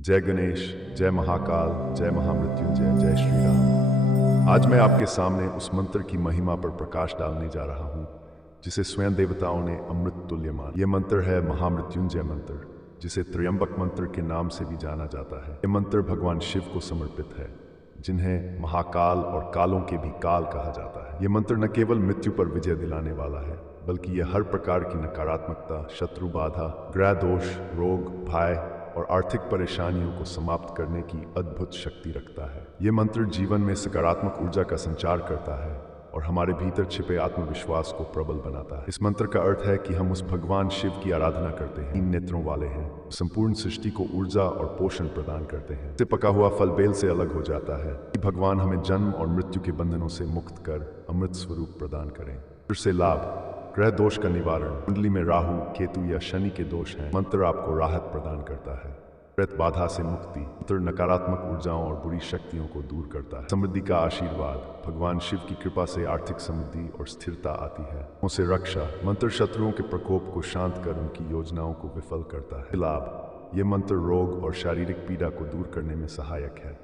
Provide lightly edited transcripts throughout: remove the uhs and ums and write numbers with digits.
जय गणेश, जय महाकाल, जय महामृत्युंजय, जय श्री राम। आज मैं आपके सामने उस मंत्र की महिमा पर प्रकाश डालने जा रहा हूँ जिसे स्वयं देवताओं ने अमृत तुल्य माना। यह मंत्र है महामृत्युंजय मंत्र, जिसे त्र्यंबक मंत्र के नाम से भी जाना जाता है। यह मंत्र भगवान शिव को समर्पित है, जिन्हें महाकाल और कालों के भी काल कहा जाता है। यह मंत्र न केवल मृत्यु पर विजय दिलाने वाला है, बल्कि यह हर प्रकार की नकारात्मकता, शत्रु बाधा, ग्रह दोष, रोग, भय और आर्थिक परेशानियों को समाप्त करने की अद्भुत शक्ति रखता है। ये मंत्र जीवन में सकारात्मक ऊर्जा का संचार करता है और हमारे भीतर छिपे आत्मविश्वास को प्रबल बनाता है। इस मंत्र का अर्थ है कि हम उस भगवान शिव की आराधना करते हैं, 3 नेत्रों वाले हैं, संपूर्ण सृष्टि को ऊर्जा और पोषण प्रदान करते हैं। इससे पका हुआ फल बेल से अलग हो जाता है कि भगवान हमें जन्म और मृत्यु के बंधनों से मुक्त कर अमृत स्वरूप प्रदान करें। फिर से लाभ, ग्रह दोष का निवारण, कुंडली में राहु, केतु या शनि के दोष हैं, मंत्र आपको राहत प्रदान करता है। प्रेत बाधा से मुक्ति, मंत्र नकारात्मक ऊर्जाओं और बुरी शक्तियों को दूर करता है। समृद्धि का आशीर्वाद, भगवान शिव की कृपा से आर्थिक समृद्धि और स्थिरता आती है। उनसे रक्षा, मंत्र शत्रुओं के प्रकोप को शांत कर उनकी योजनाओं को विफल करता है। लाभ, ये मंत्र रोग और शारीरिक पीड़ा को दूर करने में सहायक है।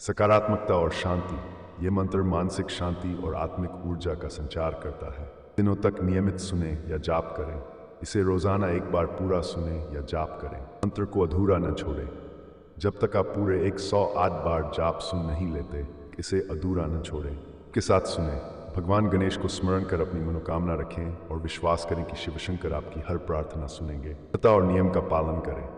सकारात्मकता और शांति, ये मंत्र मानसिक शांति और आत्मिक ऊर्जा का संचार करता है। दिनों तक नियमित सुने या जाप करें। इसे रोजाना एक बार पूरा सुने या जाप करें। मंत्र को अधूरा न छोड़ें। जब तक आप पूरे 108 बार जाप सुन नहीं लेते, इसे अधूरा न छोड़ें। के साथ सुने। भगवान गणेश को स्मरण कर अपनी मनोकामना रखें और विश्वास करें कि शिवशंकर आपकी हर प्रार्थना सुनेंगे। सत्ता और नियम का पालन करें।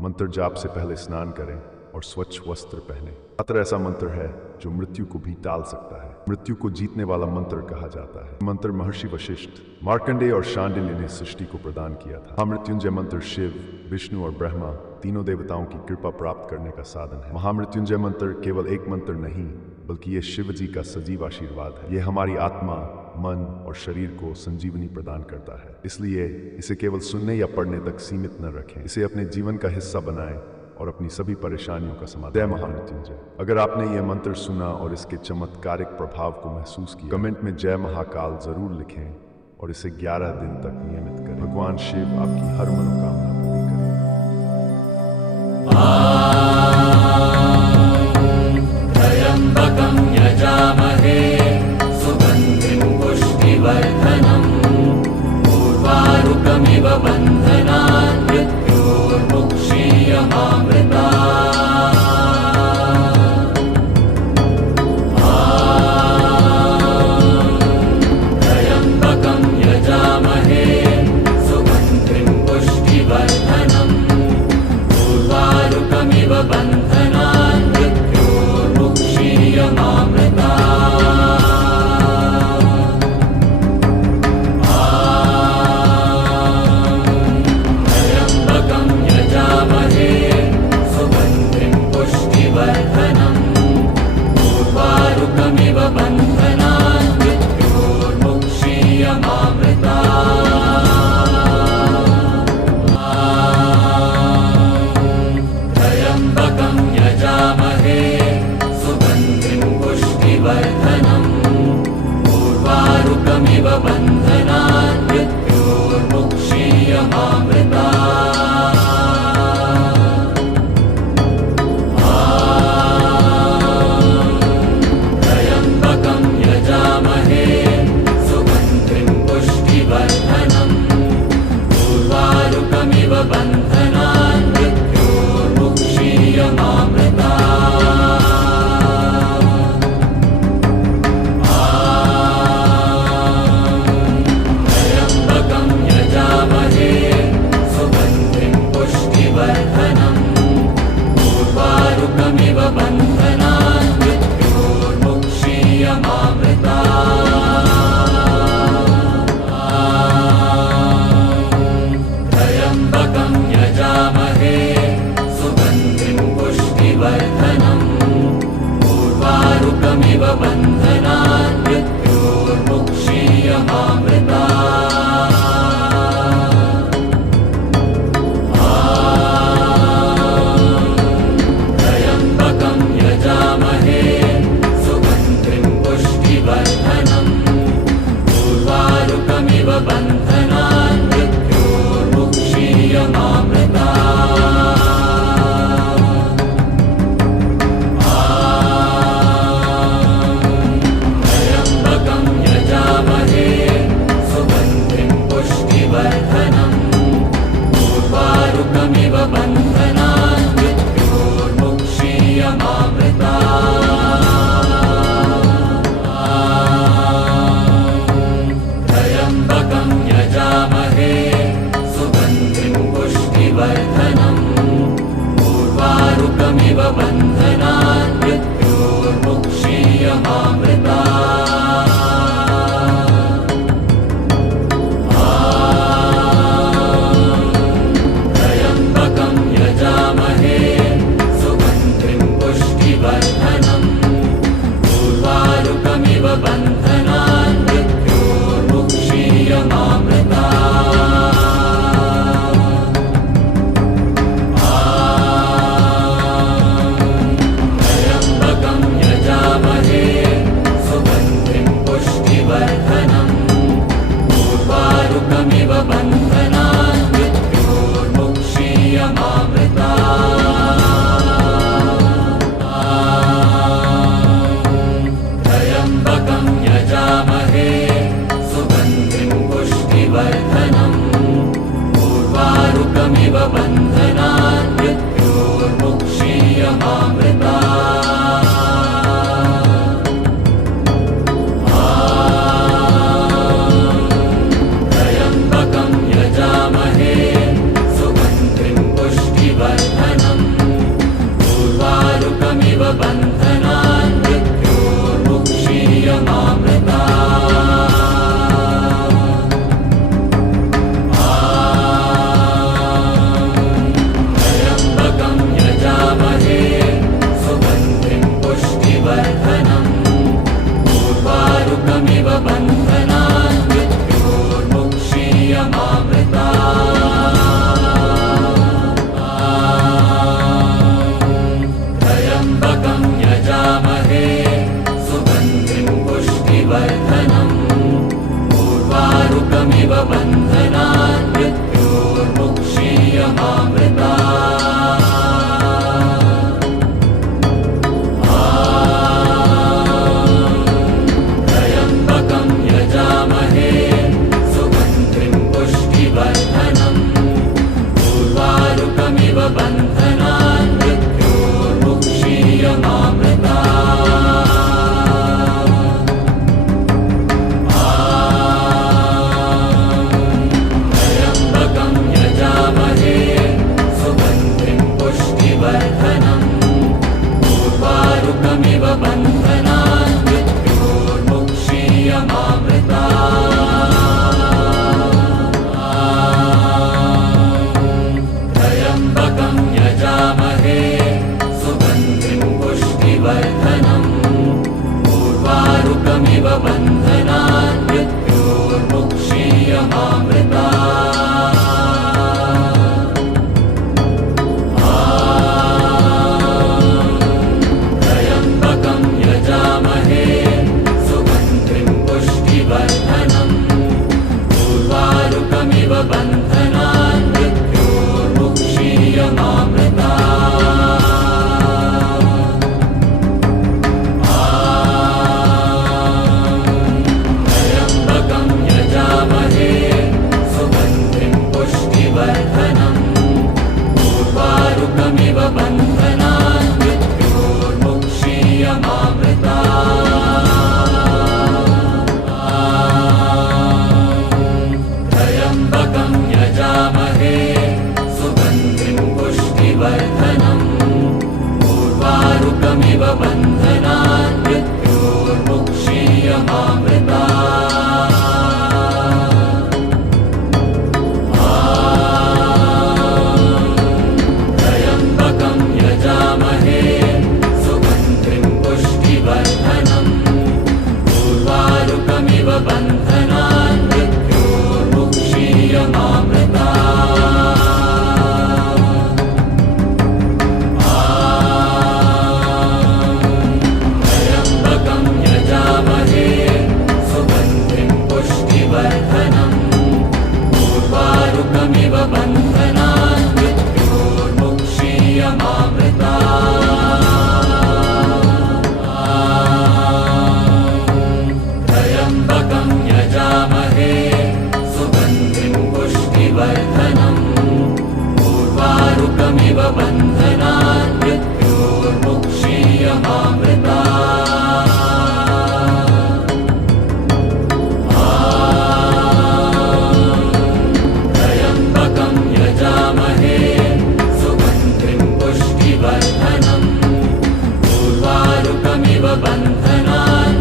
मंत्र जाप से पहले स्नान करें और स्वच्छ वस्त्र पहने। मात्र ऐसा मंत्र है जो मृत्यु को भी टाल सकता है। मृत्यु को जीतने वाला मंत्र कहा जाता है। मंत्र महर्षि वशिष्ठ, मार्कंडेय और शांडिल्य ने सृष्टि को प्रदान किया था। महामृत्युंजय मंत्र शिव, विष्णु और ब्रह्मा तीनों देवताओं की कृपा प्राप्त करने का साधन है। महामृत्युंजय मंत्र केवल एक मंत्र नहीं, बल्कि ये शिव जी का सजीव आशीर्वाद है। ये हमारी आत्मा, मन और शरीर को संजीवनी प्रदान करता है। इसलिए इसे केवल सुनने या पढ़ने तक सीमित न रखें। इसे अपने जीवन का हिस्सा बनाएं और अपनी सभी परेशानियों का समाधान। जय महामृत्युंजय। अगर आपने यह मंत्र सुना और इसके चमत्कारिक प्रभाव को महसूस किया, कमेंट में जय महाकाल जरूर लिखें और इसे 11 दिन तक नियमित करें। भगवान शिव आपकी हर मनोकामना पूरी करें। त्र्यंबकं यजामहे सुगन्धिं पुष्टिवर्धनम् उर्वारुकमिव बन्धनान् त्र्यंबकं यजामहे सुगन्धिं पुष्टिवर्धनम् उर्वारुकमिव बन्धनान् पुष्टिवर्धनम् त्र्यम्बकं यजामहे सुगन्धिं पुष्टिवर्धनम् उर्वारुकमिव बन्धनान् त्र्यम्बकं यजामहे सुगन्धिं पुष्टिवर्धनम् उर्वारुकमिव बन्धनान् त्र्यम्बकं यजामहे सुगन्धिं पुष्टिवर्धनम् उर्वारुकमिव बन्धनान् त्र्यम्बकं यजामहे सुगन्धिं पुष्टिवर्धनम् उर्वारुकमिव बन्धनान् त्र्यम्बकं यजामहे सुगन्धिं पुष्टिवर्धनम् उर्वारुकमिव बन्धनान् त्र्यम्बकं यजामहे सुगन्धिं पुष्टिवर्धनम् उर्वारुकमिव बन्धनान् त्र्यम्बकं यजामहे सुगन्धिं पुष्टिवर्धनम् उर्वारुकमिव बन्धनान् त्र्यम्बकं यजामहे सुगन्धिं पुष्टिवर्धनम् उर्वारुकमिव बन्धनान् त्र्यम्बकं यजामहे सुगन्धिं पुष्टिवर्धनम् उर्वारुकमिव बन्धनान् त्र्यम्बकं यजामहे सुगन्धिं पुष्टिवर्धनम् उर्वारुकमिव बन्धनान् त्र्यम्बकं यजामहे सुगन्धिं पुष्टिवर्धनम् उर्वारुकमिव बन्धनान् त्र्यम्बकं यजामहे सुगन्धिं पुष्टिवर्धनम् उर्वारुकमिव बन्धनान् त्र्यम्बकं यजामहे सुगन्धिं पुष्टिवर्धनम् उर्वारुकमिव बन्धनान्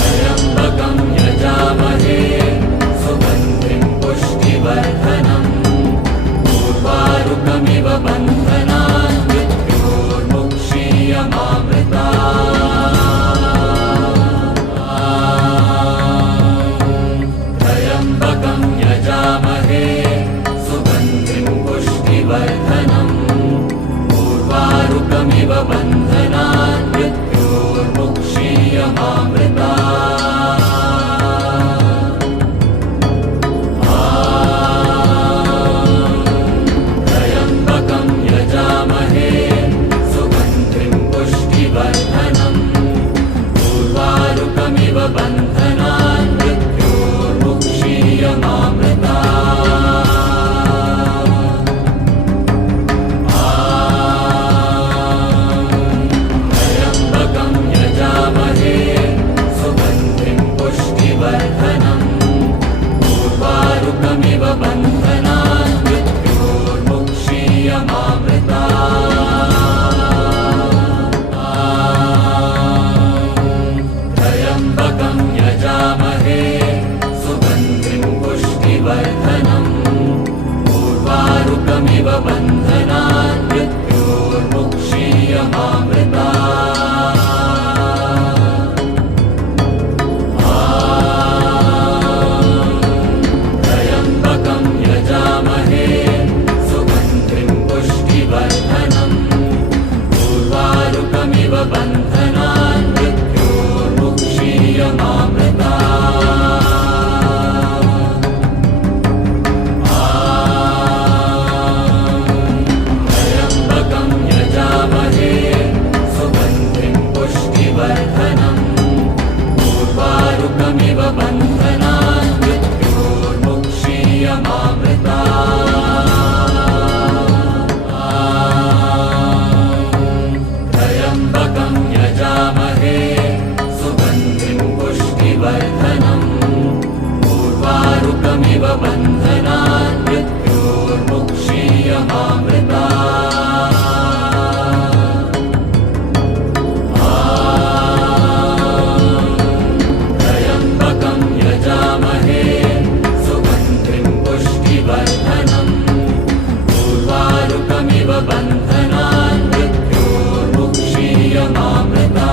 त्र्यम्बकं यजामहे सुगन्धिं पुष्टिवर्धनम् उर्वारुकमिव बन्धनान् त्र्यम्बकं यजामहे सुगन्धिं पुष्टिवर्धनम् उर्वारुकमिव बन्धनान् त्र्यम्बकं यजामहे सुगन्धिं पुष्टिवर्धनम् उर्वारुकमिव बन्धनान् उर्वारुकमिव बन्धनान् मृत्योर्मुक्षीयमामृता त्र्यम्बकं यजामहे सुगन्धिं पुष्टिवर्धनम् उर्वारुकमिव बन्धनान् मृत्योर्मुक्षीयमामृता त्र्यम्बकं यजामहे सुगन्धिं पुष्टिवर्धनम् उर्वारुकमिव बन्धनान् मृत्योर्मुक्षीयमामृता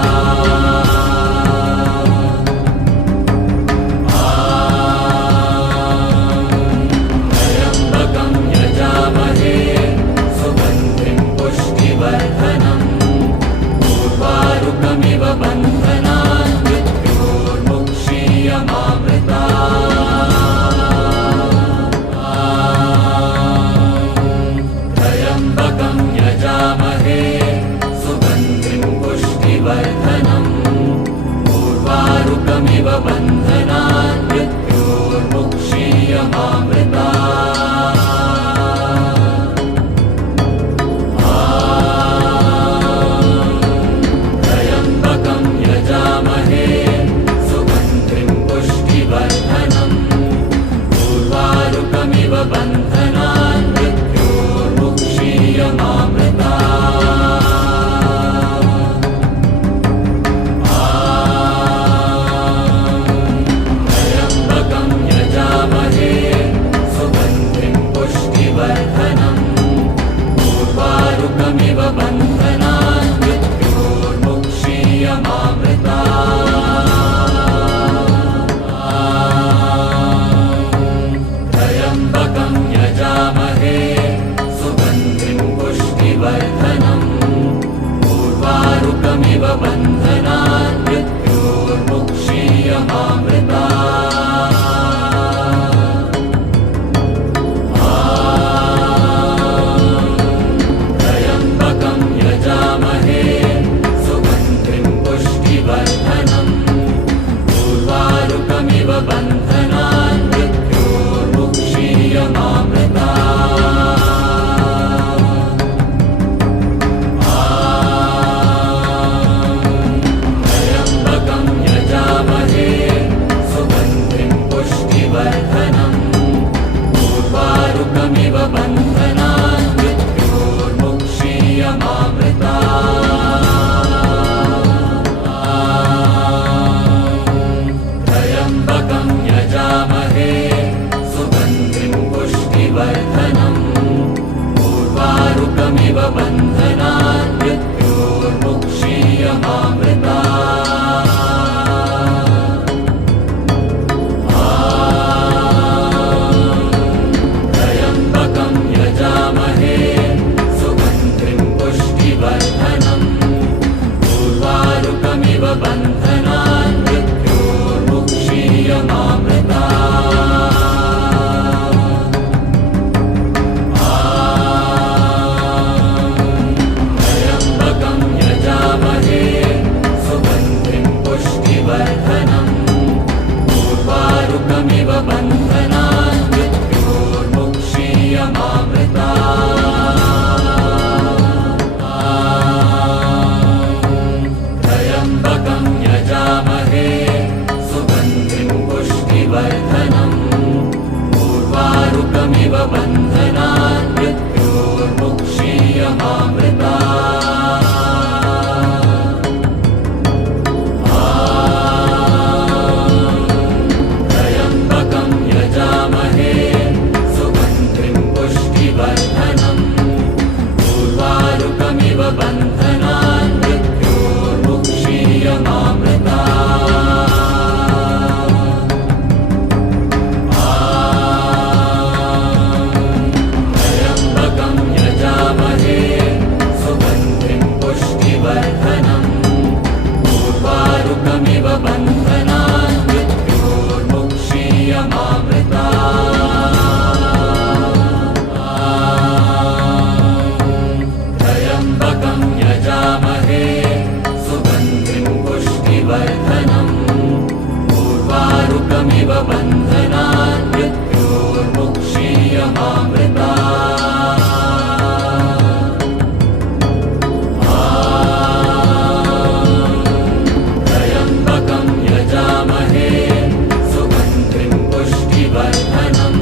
त्र्यम्बकं यजामहे सुगन्धिं पुष्टिवर्धनम् उर्वारुकमिव बन्धनान् मृत्योर्मुक्षीयमामृता त्र्यम्बकं यजामहे सुगन्धिं पुष्टिवर्धनम् उर्वारुकमिव बन्धनान् मृत्योर्मुक्षीयमामृता त्र्यम्बकं यजामहे सुगन्धिं पुष्टिवर्धनम् उर्वारुकमिव बन्धनान् मृत्योर्मुक्षीयमामृता त्र्यम्बकं यजामहे सुगन्धिं पुष्टिवर्धनम् उर्वारुकमिव बन्धनान् मृत्योर्मुक्षीयमामृता त्र्यम्बकं यजामहे सुगन्धिं पुष्टिवर्धनम् उर्वारुकमिव बन्धनान् मृत्योर्मुक्षीयमामृता त्र्यम्बकं यजामहे सुगन्धिं पुष्टिवर्धनम् उर्वारुकमिव बन्धनान् मृत्योर्मुक्षीयमामृता त्र्यम्बकं यजामहे सुगन्धिं पुष्टिवर्धनम् उर्वारुकमिव बन्धनान् मृत्योर्मुक्षीयमामृता त्र्यम्बकं यजामहे सुगन्धिं पुष्टिवर्धनम् उर्वारुकमिव बन्धनान् मृत्योर्मुक्षीयमामृता त्र्यम्बकं यजामहे सुगन्धिं पुष्टिवर्धनम् उर्वारुकमिव बन्धनान् मृत्योर्मुक्षीयमामृता त्र्यम्बकं यजामहे सुगन्धिं पुष्टिवर्धनम् उर्वारुकमिव बन्धनान् मृत्योर्मुक्षीयमामृता त्र्यम्बकं यजामहे सुगन्धिं पुष्टिवर्धनम् उर्वारुकमिव बन्धनान् मृत्योर्मुक्षीयमामृता त्र्यम्बकं यजामहे सुगन्धिं पुष्टिवर्धनम् उर्वारुकमिव बन्धनान् मृत्योर्मुक्षीयमामृता उर्वारुकमिव बन्धनान् मृत्योर्मुक्षीयमामृतात् त्र्यम्बकं यजामहे सुगन्धिं पुष्टिवर्धनम्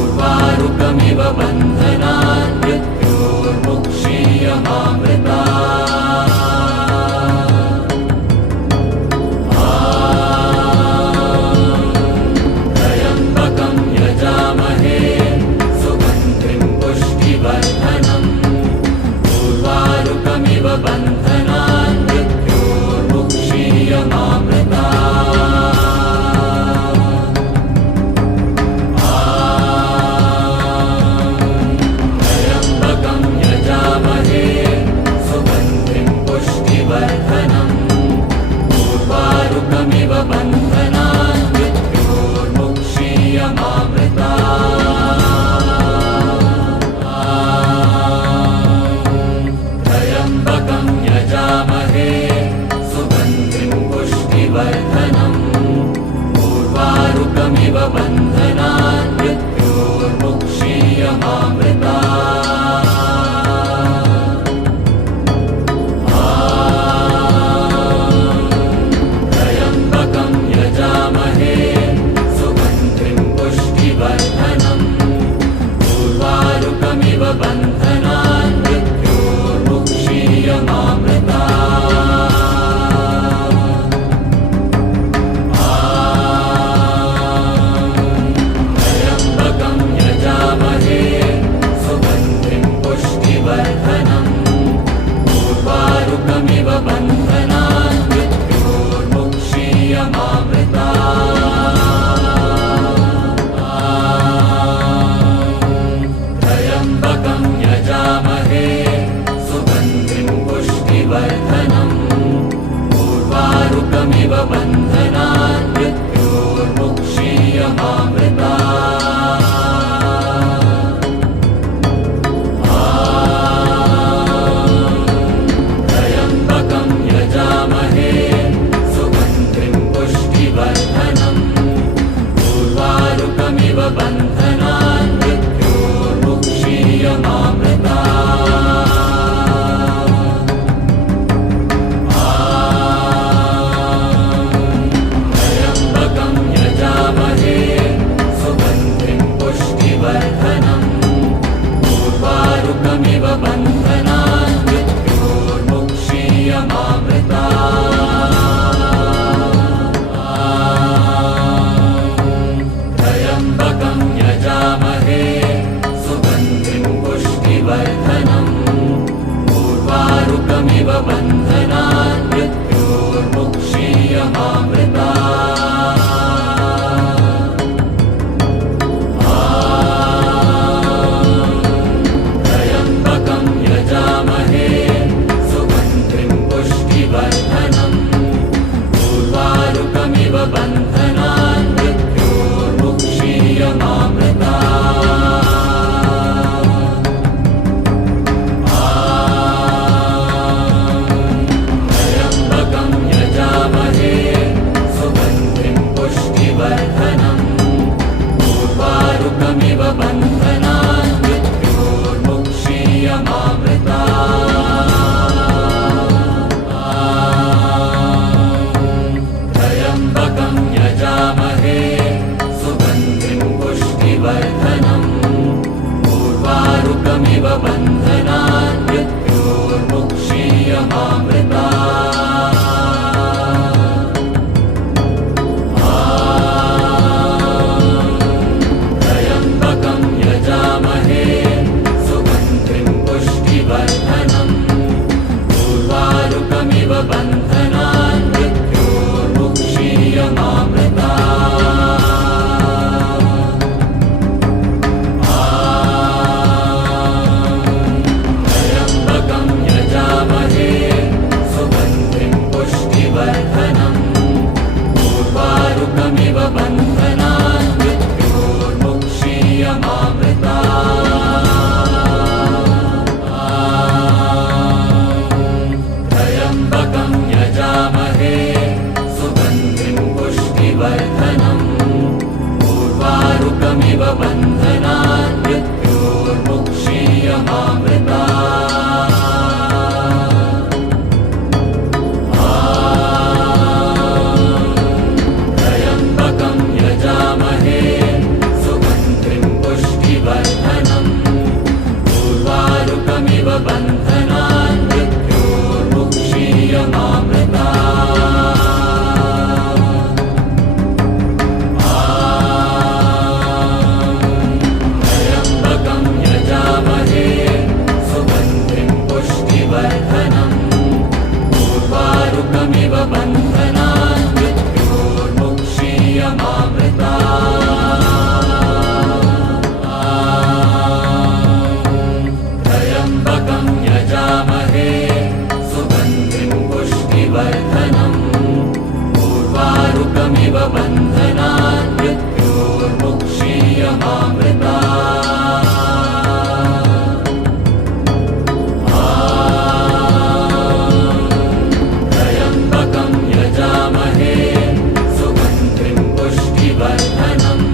उर्वारुकमिव बन्धनान् उर्वारुकमिव बन्धनान् मृत्योर्मुक्षीयमामृतात् त्र्यम्बकं यजामहे सुगन्धिं पुष्टिवर्धनम् उर्वारुकमिव बन्धनान् बन्धनान् त्र्यम्बकं यजामहे सुगन्धिं पुष्टिवर्धनम् उर्वारुकमिव बन्धनान् मृत्योर्मुक्षीयमामृतात् त्र्यम्बकं यजामहे सुगन्धिं पुष्टिवर्धनम् उर्वारुकमिव बन्धनान् त्र्यम्बकं यजामहे सुगन्धिं पुष्टिवर्धनम्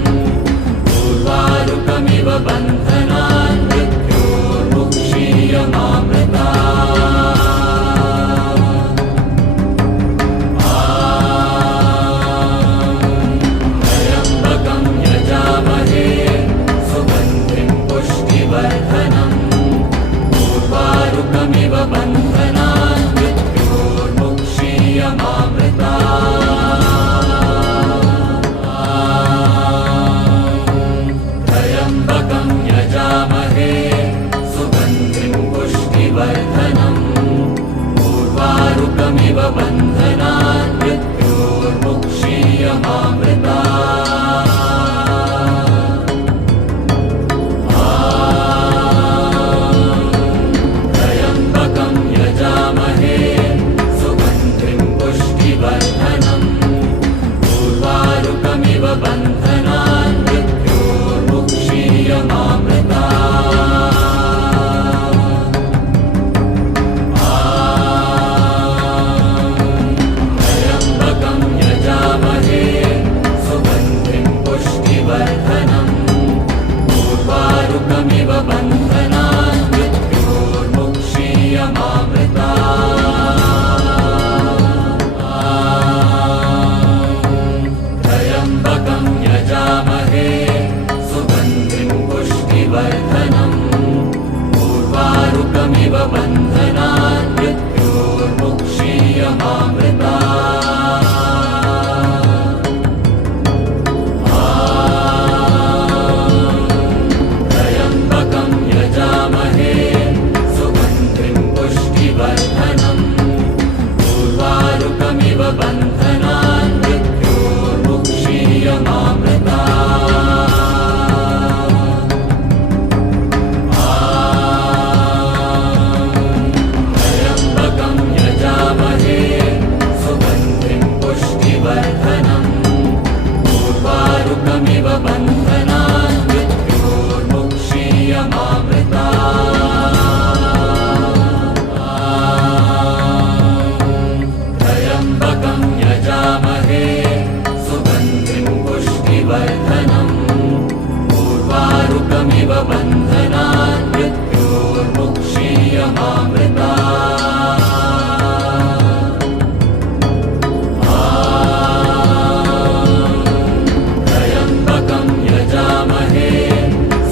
उर्वारुकमिव बन्धनान् मृत्योर्मुक्षीयमामृतात् त्र्यम्बकं यजामहे सुगन्धिं पुष्टिवर्धनम् उर्वारुकमिव बन्धनान् मृत्योर्मुक्षीयमामृतात् त्र्यम्बकं यजामहे सुगन्धिं पुष्टिवर्धनम् उर्वारुकमिव बन्धनान् त्र्यम्बकं यजामहे सुगन्धिं पुष्टिवर्धनम् उर्वारुकमिव बन्धनान् मृत्योर्मुक्षीयमामृतात् त्र्यम्बकं यजामहे सुगन्धिं पुष्टिवर्धनम् उर्वारुकमिव बन्धनान् त्र्यम्बकं यजामहे सुगन्धिं पुष्टिवर्धनम् उर्वारुकमिव बन्धनान् मृत्योर्मुक्षीयमामृतात् त्र्यम्बकं यजामहे सुगन्धिं पुष्टिवर्धनम् उर्वारुकमिव बन्धनान् मृत्योर्मुक्षीयमामृतात् त्र्यम्बकं यजामहे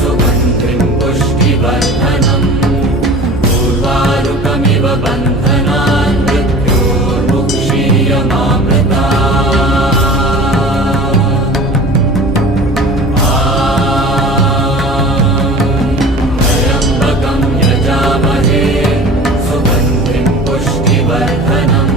सुगन्धिं पुष्टिवर्धनम् उर्वारुकमिव बन्धनान् त्र्यम्बकं यजामहे सुगन्धिं पुष्टिवर्धनम्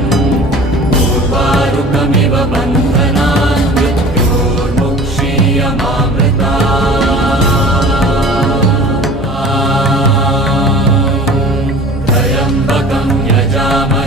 उर्वारुकमिव बन्धनान् मृत्योर्मुक्षीयमामृतात् त्र्यम्बकं यजामहे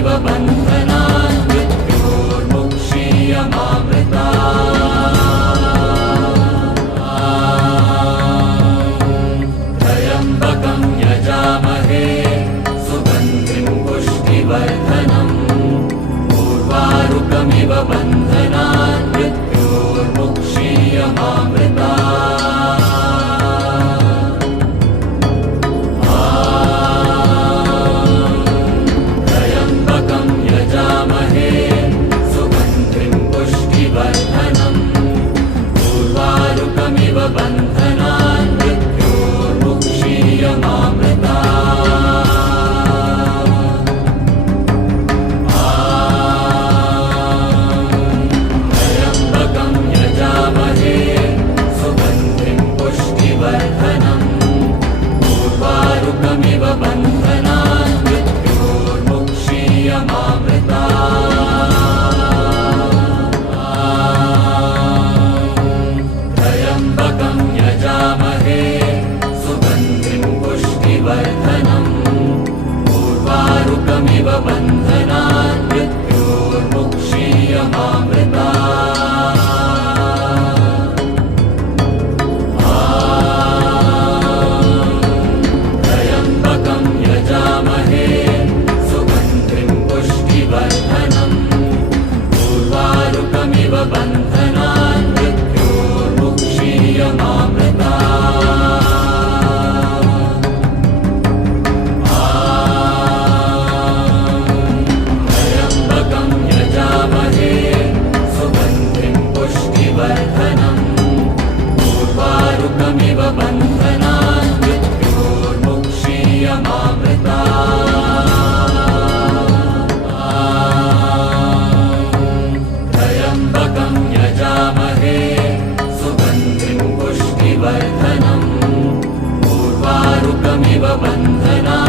उर्वारुकमिव बन्धनान् मृत्योर्मुक्षीयमामृतात् त्र्यम्बकं यजामहे सुगन्धिं पुष्टिवर्धनम् उर्वारुकमिव बन्धनान् मृत्योर्मुक्षीयमामृतात् त्र्यम्बकं यजामहे सुगन्धिं पुष्टिवर्धनम् उर्वारुकमिव बन्धनान्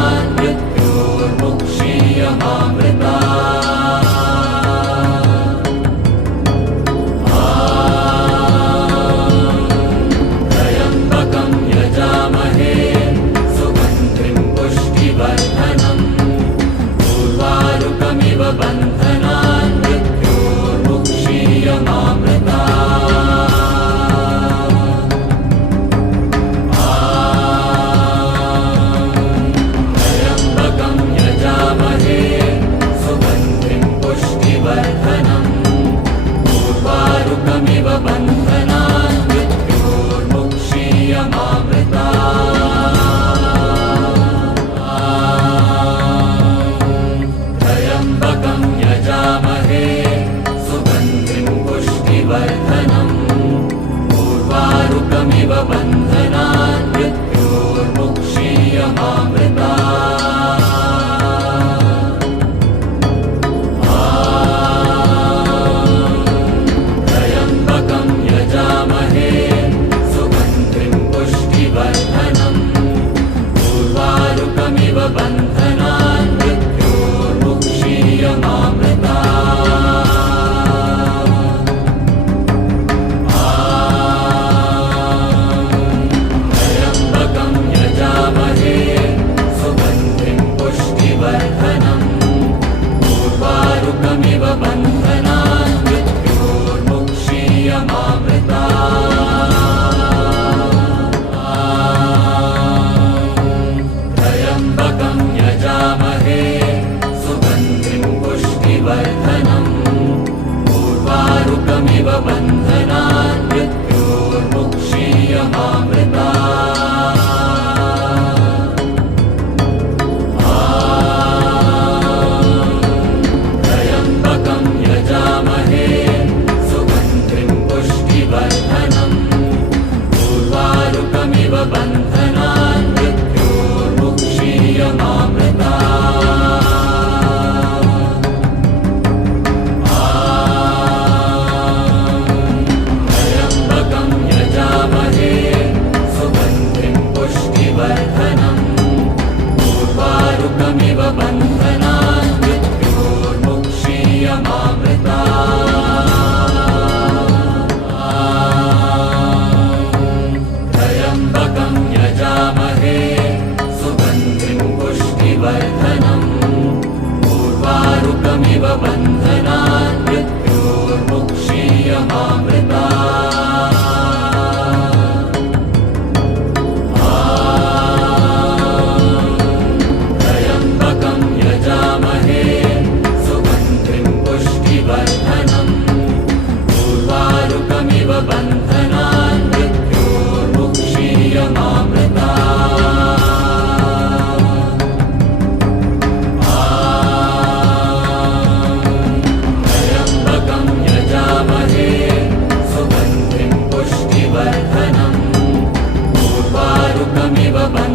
शिवबन्धनान्